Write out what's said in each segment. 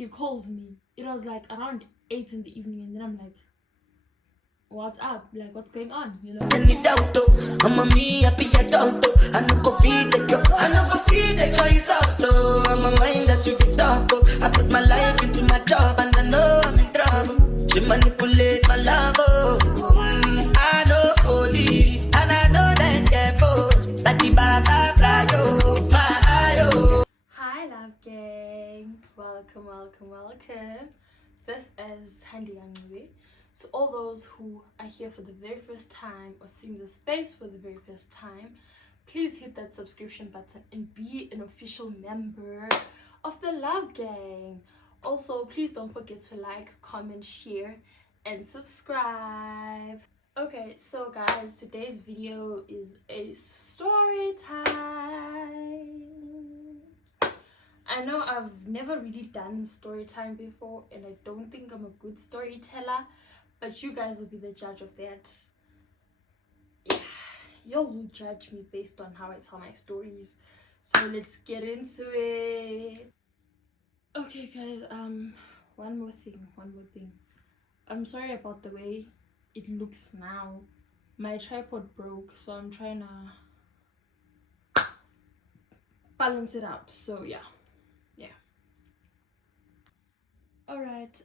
He calls me. It was like around 8 in the evening, and then I'm like, what's up? Like, what's going on? You know? I'm a me happy adult. I no go feed the girl. I no go feed the girl. It's out though. I'm a mind that's you can talk. I put my life into my job, and I know I'm in trouble. She manipulate my love. I know holy, and I know that careful. Like the Baba Frayo, my ayo. Hi, love gang. Welcome, welcome, welcome. This is Handy Young. So all those who are here for the very first time or seeing this face for the very first time, please hit that subscription button and be an official member of the Love Gang. Also, please don't forget to like, comment, share, and subscribe. Okay, so guys, today's video is a story time. I know I've never really done story time before, and I don't think I'm a good storyteller, but you guys will be the judge of that. Yeah, y'all will judge me based on how I tell my stories. So let's get into it. Okay guys, one more thing. I'm sorry about the way it looks now. My tripod broke, so I'm trying to balance it out. So yeah. Alright,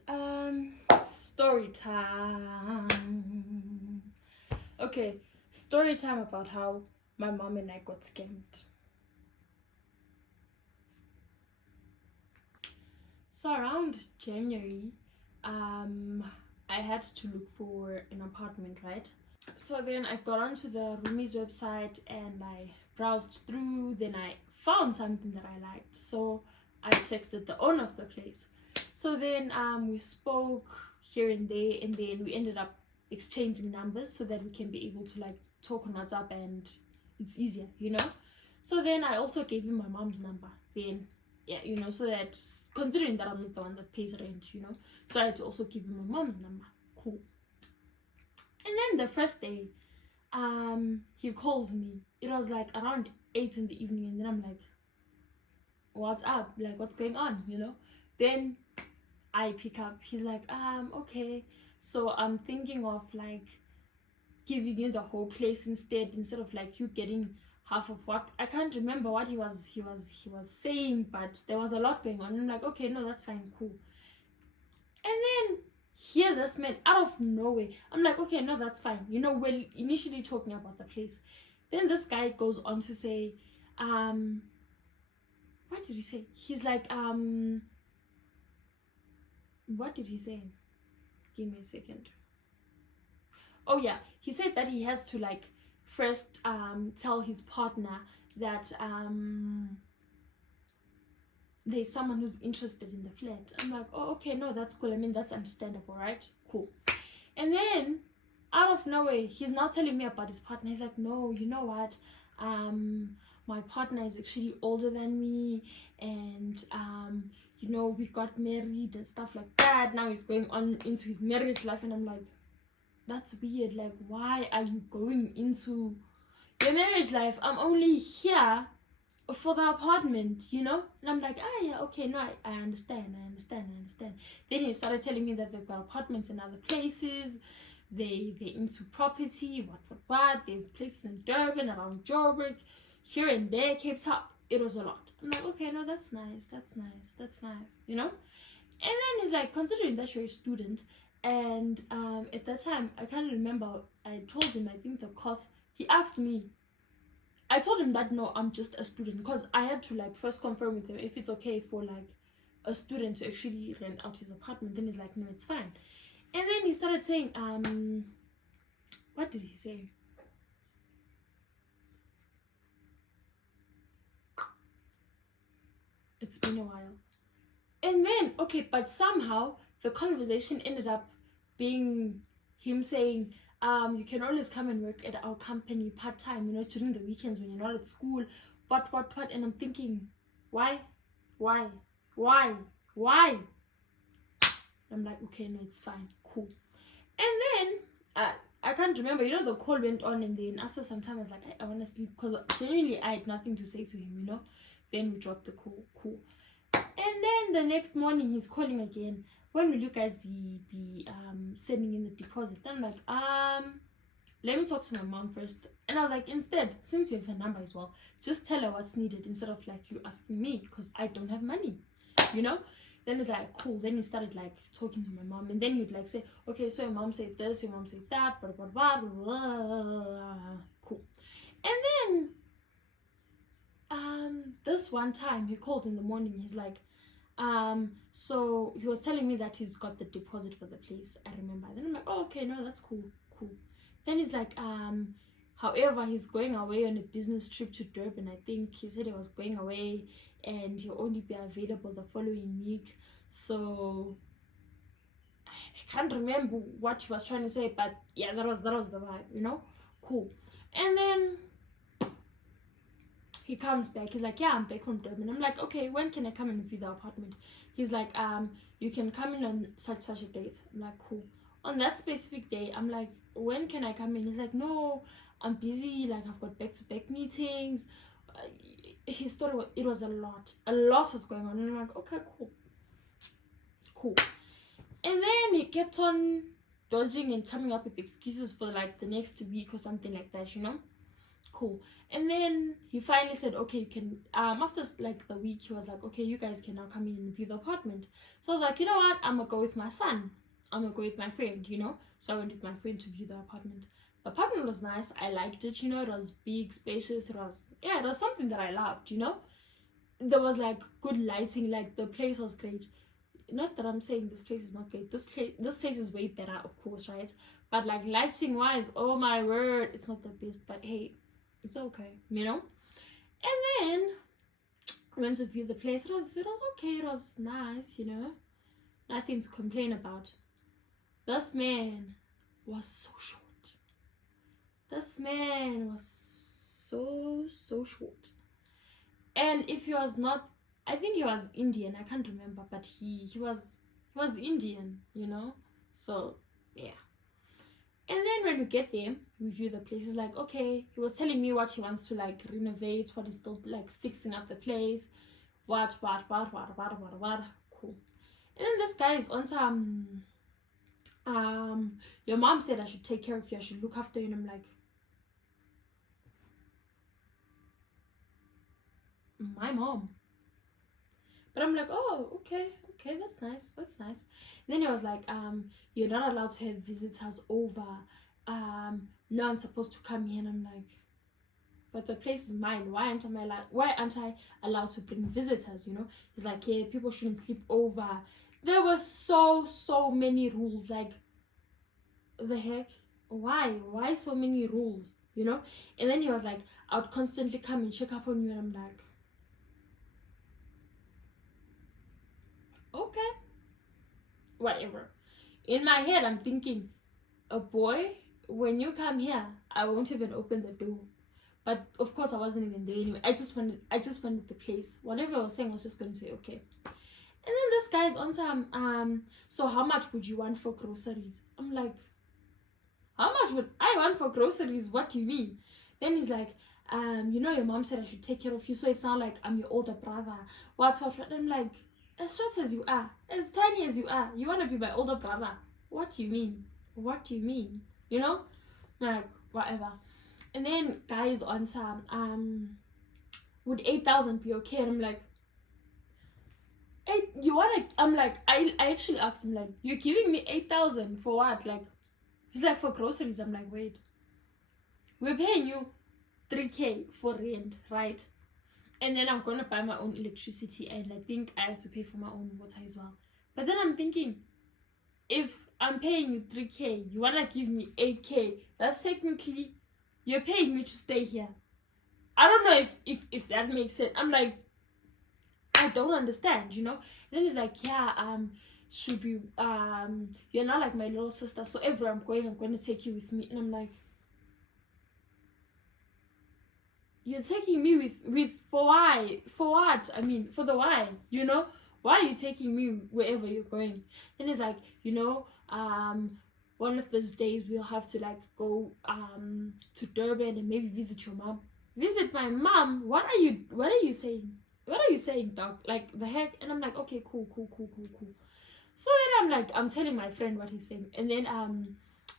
story time. Okay, story time about how my mom and I got scammed. So around January, I had to look for an apartment, right? So then I got onto the Roomies website and I browsed through, then I found something that I liked. So I texted the owner of the place. So then we spoke here and there, and then we ended up exchanging numbers so that we can be able to like talk on WhatsApp and it's easier, you know. So then I also gave him my mom's number. Then yeah, you know, so that considering that I'm not the one that pays rent, you know, so I had to also give him my mom's number. Cool. And then the first day, he calls me. It was like around 8 in the evening, and then I'm like, what's up? Like, what's going on? You know. Then I pick up. He's like, okay. So I'm thinking of like giving you the whole place instead of like you getting half of what. I can't remember what he was saying, but there was a lot going on. I'm like, okay, no, that's fine, cool. And then here this man out of nowhere. I'm like, okay, no, that's fine. You know, we're initially talking about the place. Then this guy goes on to say, what did he say? He's like, what did he say? Give me a second. Oh yeah, he said that he has to like first tell his partner that there's someone who's interested in the flat. I'm like, oh okay, no, that's cool. I mean, that's understandable, right? Cool. And then out of nowhere, he's now telling me about his partner. He's like, no, you know what? My partner is actually older than me, and you know, we got married and stuff like that. Now he's going on into his marriage life, and I'm like, that's weird. Like, why are you going into your marriage life? I'm only here for the apartment, you know? And I'm like, yeah, okay, no, I understand. Then he started telling me that they've got apartments in other places. They're into property, what. They have places in Durban, around Joburg, here and there, Cape Town. It was a lot. I'm like, okay, no, that's nice, you know? And then he's like, considering that you're a student, and at that time, I can't remember, I told him, I think the cost, he asked me, I told him that, no, I'm just a student, because I had to like first confirm with him if it's okay for like a student to actually rent out his apartment. Then he's like, no, it's fine. And then he started saying, what did he say? It's been a while. And then, okay, but somehow the conversation ended up being him saying, you can always come and work at our company part-time, you know, during the weekends when you're not at school, what. And I'm thinking, why? I'm like, okay, no, it's fine, cool. And then I can't remember, you know, the call went on, and then after some time I was like, I want to sleep, because genuinely I had nothing to say to him, you know. Then we dropped the call, cool. And then the next morning he's calling again. When will you guys be sending in the deposit? Then I'm like, let me talk to my mom first. And I was like, instead, since you have her number as well, just tell her what's needed instead of like you asking me, because I don't have money, you know. Then it's like, cool. Then he started like talking to my mom, and then you'd like say, okay, so your mom said this, your mom said that, blah blah blah blah blah. Cool. And then this one time he called in the morning. He's like, so he was telling me that he's got the deposit for the place. I remember. Then I'm like, oh, okay, no, that's cool. Then he's like, however, he's going away on a business trip to Durban. I think he said he was going away and he'll only be available the following week. So I can't remember what he was trying to say, but yeah, that was the vibe, you know. Cool. And then he comes back. He's like, yeah, I'm back from Durban. I'm like, okay, when can I come and view the apartment? He's like, you can come in on such a date. I'm like, cool. On that specific day, I'm like, when can I come in? He's like, no, I'm busy. Like, I've got back-to-back meetings. His story, it was a lot was going on. And I'm like, okay, cool. And then he kept on dodging and coming up with excuses for like the next week or something like that, you know. Cool. And then he finally said, okay, you can, after like the week, he was like, okay, you guys can now come in and view the apartment. So I was like, you know what, I'm gonna go with my son, I'm gonna go with my friend, you know. So I went with my friend to view the apartment. The apartment was nice. I liked it, you know. It was big, spacious. It was something that I loved, you know. There was like good lighting. Like the place was great. Not that I'm saying this place is not great. This place is way better, of course, right? But like lighting wise, oh my word, it's not the best. But hey, it's okay, you know. And then I went to view the place. It was okay. It was nice, you know. Nothing to complain about. This man was so short. This man was so short. And if he was not, I think he was Indian, I can't remember, but he was Indian, you know. So yeah. And then when we get there, we view the place. He's like, okay, he was telling me what he wants to like renovate, what he's still like fixing up the place, what. Cool. And then this guy is on some your mom said I should take care of you, I should look after you. And I'm like, my mom? But I'm like, oh, okay, that's nice. And then he was like, you're not allowed to have visitors over, no one's supposed to come here. And I'm like, but the place is mine, why aren't I allowed to bring visitors, you know? He's like, yeah, people shouldn't sleep over. There were so many rules. Like, the heck? Why so many rules, you know? And then he was like, I would constantly come and check up on you. And I'm like, okay, whatever. In my head, I'm thinking, a boy, when you come here, I won't even open the door. But of course, I wasn't even there anyway. I just wanted the place. Whatever I was saying, I was just going to say, okay. And then this guy's on some, so how much would you want for groceries? I'm like, how much would I want for groceries? What do you mean? Then he's like, you know, your mom said I should take care of you, so it sounds like I'm your older brother. What? I'm like, as short as you are, as tiny as you are, you want to be my older brother? What do you mean? You know? Like, whatever. And then guys on some, would 8,000 be okay? And I'm like, I actually asked him, like, you're giving me 8,000 for what? Like, he's like, for groceries. I'm like, wait, we're paying you 3K for rent, right? And then I'm gonna buy my own electricity, and I think I have to pay for my own water as well. But then I'm thinking, if I'm paying you 3K, you wanna give me 8K, that's technically you're paying me to stay here. I don't know if that makes sense. I'm like, I don't understand, you know. And then he's like, yeah, should we, you're not like my little sister, so everywhere I'm going to take you with me. And I'm like, you're taking me with for why? For what? I mean, for the why, you know? Why are you taking me wherever you're going? Then he's like, you know, one of those days we'll have to like go to Durban and maybe visit your mom. Visit my mom? What are you saying? what are you saying, dog? Like, the heck? And I'm like, okay, cool. So then I'm telling my friend what he's saying. And then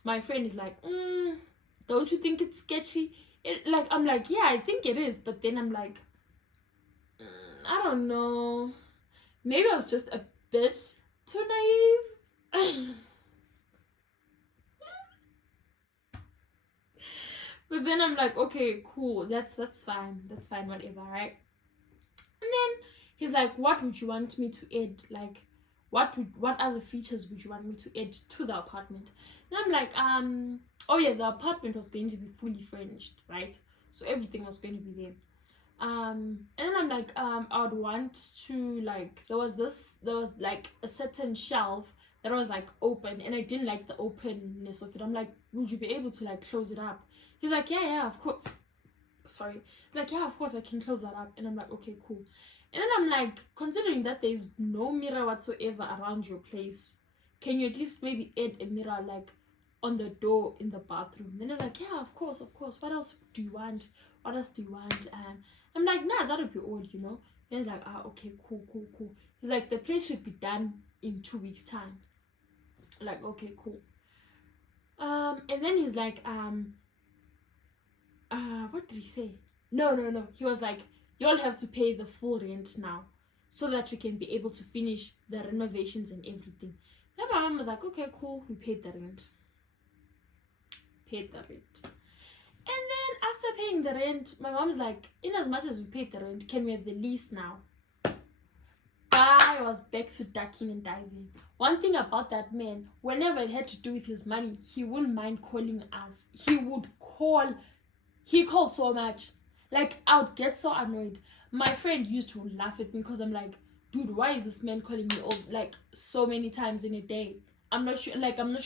my friend is like, don't you think it's sketchy? I'm like, yeah, I think it is. But then I'm like, I don't know. Maybe I was just a bit too naive. But then I'm like, okay, cool. That's fine. That's fine, whatever, right? And then he's like, what would you want me to add? Like, what other features would you want me to add to the apartment? And I'm like, oh yeah, the apartment was going to be fully furnished, right? So everything was going to be there. And then I'm like, I would want to, like, there was like a certain shelf that was like open, and I didn't like the openness of it. I'm like, would you be able to like close it up? He's like, yeah, of course. Sorry. Like, yeah, of course I can close that up. And I'm like, okay, cool. And then I'm like, considering that there's no mirror whatsoever around your place, can you at least maybe add a mirror like on the door in the bathroom? Then he's like, yeah, of course. What else do you want? I'm like, nah, that would be odd, you know? And he's like, okay, cool. He's like, the place should be done in 2 weeks' time. I'm like, okay, cool. And then he's like, what did he say? No. He was like, you all have to pay the full rent now so that we can be able to finish the renovations and everything. Then my mom was like, okay, cool. We paid the rent. And then after paying the rent, my mom's like, in as much as we paid the rent, can we have the lease now? I was back to ducking and diving. One thing about that man, whenever it had to do with his money, he wouldn't mind calling us. He called so much. Like, I would get so annoyed. My friend used to laugh at me because I'm like, dude, why is this man calling me like so many times in a day? I'm not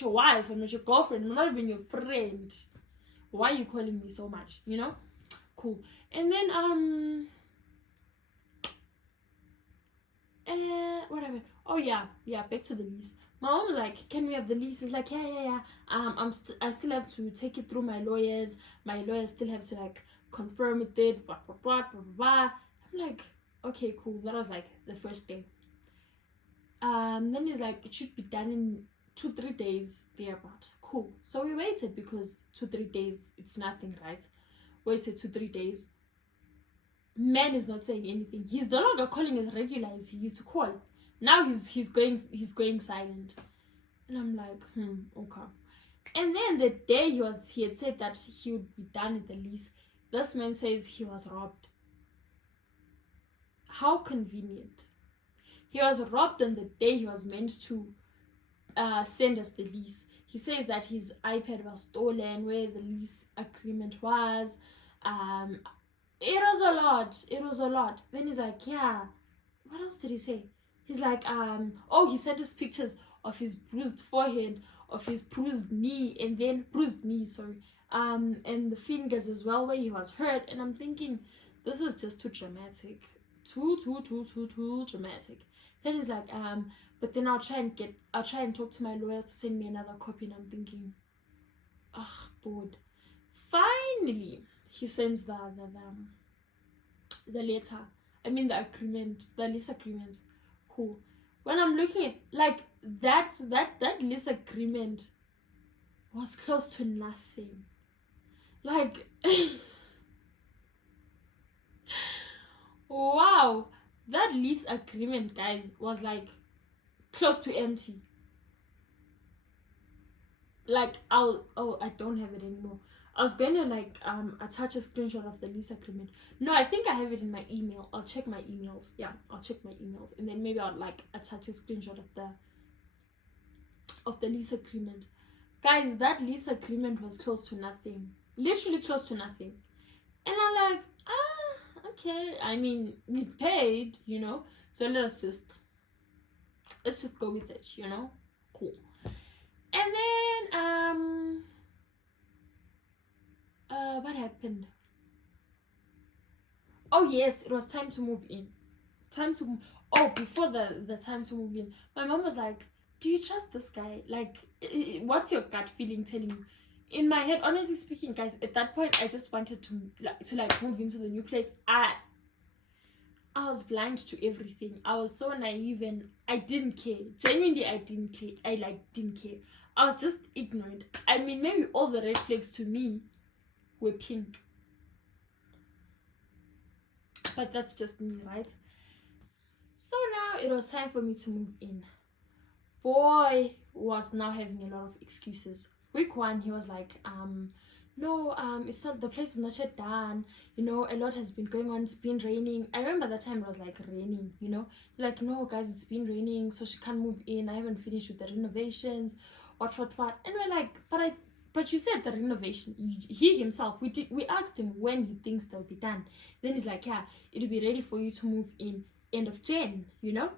your wife, I'm not your girlfriend, I'm not even your friend. Why are you calling me so much? You know? Cool. And then whatever. Oh yeah, back to the lease. My mom was like, can we have the lease? It's like, yeah. I still have to take it through my lawyers. My lawyers still have to like confirm with it, blah. I'm like, okay, cool. That was like the first day. Then he's like, it should be done in 2-3 days, thereabout. Cool. So we waited because 2-3 days, it's nothing, right? Waited 2-3 days. Man is not saying anything. He's no longer calling as regular as he used to call. Now he's going silent. And I'm like, okay. And then the day he had said that he would be done with the lease, this man says he was robbed. How convenient. He was robbed on the day he was meant to send us the lease. He says that his iPad was stolen, where the lease agreement was. It was a lot. Then he's like, yeah. What else did he say? He's like, he sent us pictures of his bruised forehead, of his bruised knee, and the fingers as well, where he was hurt. And I'm thinking, this is just too dramatic. Too dramatic. Then he's like, but then I'll try and talk to my lawyer to send me another copy. And I'm thinking, bored. Finally, he sends the letter. I mean the agreement, the lease agreement. Cool. When I'm looking at like that lease agreement was close to nothing. Like wow, that lease agreement, guys, was like close to empty. Like I don't have it anymore. I was going to like attach a screenshot of the lease agreement. No, I think I have it in my email. I'll check my emails. Yeah, I'll check my emails, and then maybe I'll like attach a screenshot of the lease agreement. Guys, that lease agreement was close to nothing. Literally close to nothing. And I'm like, okay. I mean, we've paid, you know, so let's just go with it, you know. Cool. And then what happened? Oh yes, it was time to move in. Before the time to move in, my mom was like, do you trust this guy? Like, what's your gut feeling telling you? In my head, honestly speaking, guys, at that point I just wanted to move into the new place. I was blind to everything. I was so naive and I didn't care. Genuinely, I didn't care. I didn't care. I was just ignorant. I mean, maybe all the red flags to me were pink. But that's just me, right? So now it was time for me to move in. Boy was now having a lot of excuses. Week one, he was like, no, it's not, the place is not yet done. You know, a lot has been going on. It's been raining. I remember that time it was like raining, you know, like, no, guys, it's been raining, so she can't move in. I haven't finished with the renovations, what. And we're like, but you said the renovation. He himself, we asked him when he thinks they'll be done. Then he's like, yeah, it'll be ready for you to move in end of Jan, you know.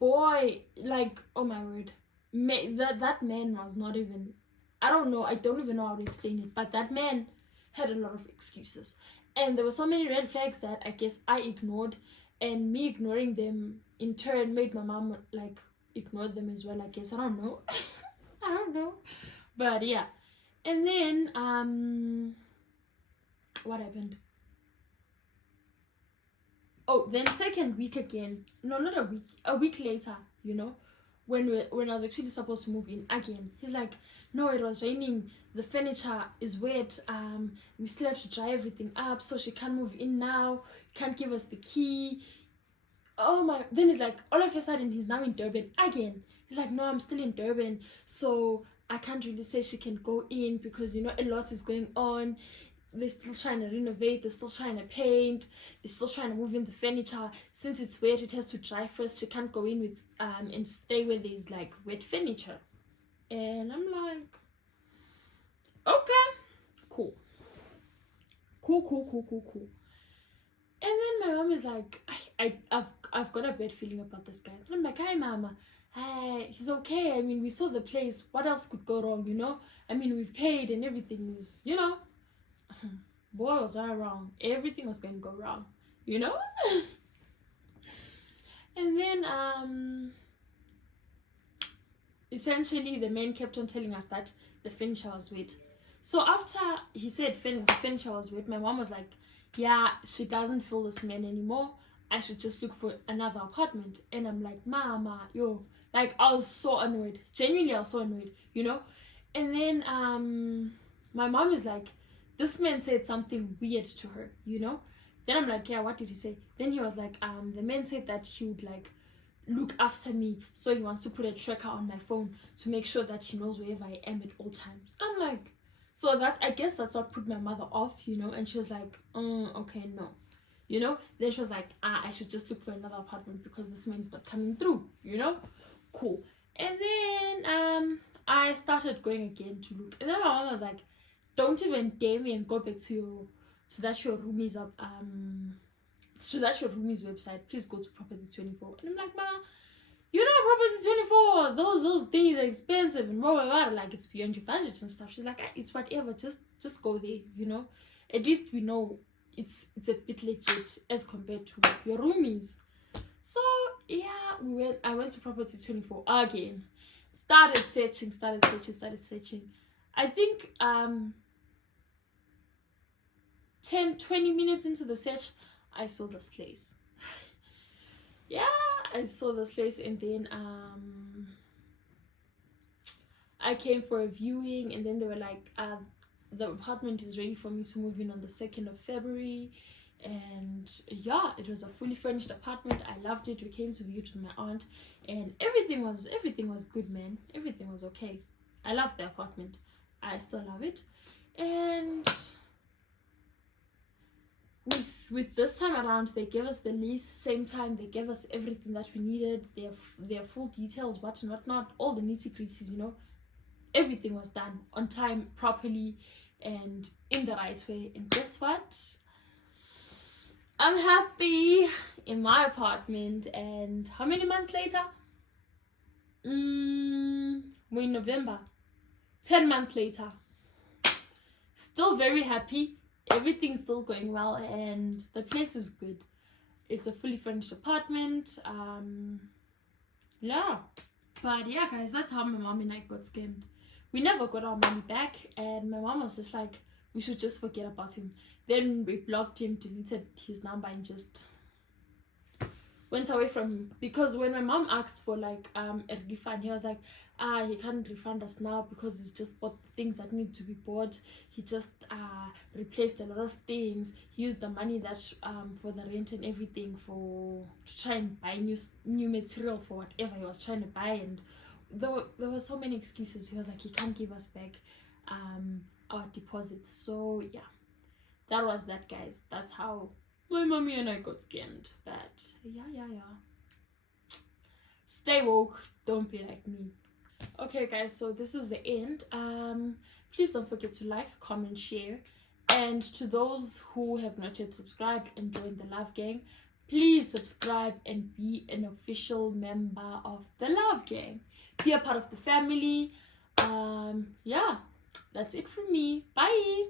Boy, like, oh my word, that man was not even, I don't even know how to explain it, but that man had a lot of excuses, and there were so many red flags that I guess I ignored, and me ignoring them in turn made my mom like ignore them as well, I guess. I don't know. I don't know, but yeah. And then what happened? Oh, then second week again. No, not a week. A week later, you know, when I was actually supposed to move in again. He's like, no, it was raining. The furniture is wet. We still have to dry everything up, so she can't move in now. You can't give us the key. Oh my! Then he's like, all of a sudden, he's now in Durban again. He's like, no, I'm still in Durban, so I can't really say she can go in because, you know, a lot is going on. They're still trying to renovate, they're still trying to paint, they're still trying to move in the furniture. Since it's wet, it has to dry first. She can't go in with and stay where there's like wet furniture. And I'm like, okay, cool. And then my mom is like, I've got a bad feeling about this guy. And I'm like, hi mama. Hi, he's okay. I mean, we saw the place. What else could go wrong, you know? I mean, we've paid and everything is, you know. Boy, was I wrong. Everything was going to go wrong, you know. And then essentially the man kept on telling us that the furniture was wet. So after he said the furniture was wet, my mom was like, yeah, she doesn't feel this man anymore. I should just look for another apartment. And I'm like, mama, yo, like, I was so annoyed. Genuinely, I was so annoyed, you know. And then my mom is like, this man said something weird to her, you know. Then I'm like, yeah, what did he say? Then he was like, the man said that he would like look after me, so he wants to put a tracker on my phone to make sure that he knows wherever I am at all times. I'm like, so I guess that's what put my mother off, you know. And she was like, okay, no, you know. Then she was like, I should just look for another apartment because this man is not coming through, you know. Cool. And then I started going again to look, and then my mom was like, don't even dare me and go back to your roomie's website. Please go to Property 24. And I'm like, ma, you know, Property 24, those things are expensive and blah blah blah. Like, it's beyond your budget and stuff. She's like, it's whatever. Just go there. You know, at least we know it's a bit legit as compared to your roomies. So yeah, I went to Property 24 again. Started searching. I think 10-20 minutes into the search, I saw this place. Yeah, I saw this place, and then I came for a viewing, and then they were like, the apartment is ready for me to move in on the 2nd of February. And yeah, it was a fully furnished apartment. I loved it. We came to view it with my aunt, and everything was good, man. Everything was okay. I loved the apartment. I still love it. And with this time around, they gave us the lease. Same time, they gave us everything that we needed. Their full details, what and what not, all the nitty-gritties, you know. Everything was done on time, properly, and in the right way. And guess what? I'm happy in my apartment. And how many months later? We're in November. 10 months later. Still very happy. Everything's still going well, and the place is good. It's a fully furnished apartment. Yeah. But yeah, guys, that's how my mom and I got scammed. We never got our money back, and my mom was just like, we should just forget about him. Then we blocked him, deleted his number, and just went away from him, because when my mom asked for like a refund, he was like, he can't refund us now because he's just bought things that need to be bought. He just replaced a lot of things. He used the money that for the rent and everything to try and buy new material for whatever he was trying to buy, and there were so many excuses. He was like, he can't give us back our deposit. So yeah, that was that, guys. That's how my mommy and I got scammed. But yeah. Stay woke, don't be like me. Okay guys, so this is the end. Please don't forget to like, comment, share, and to those who have not yet subscribed and joined the Love Gang, please subscribe and be an official member of the Love Gang. Be a part of the family. Yeah, that's it from me. Bye.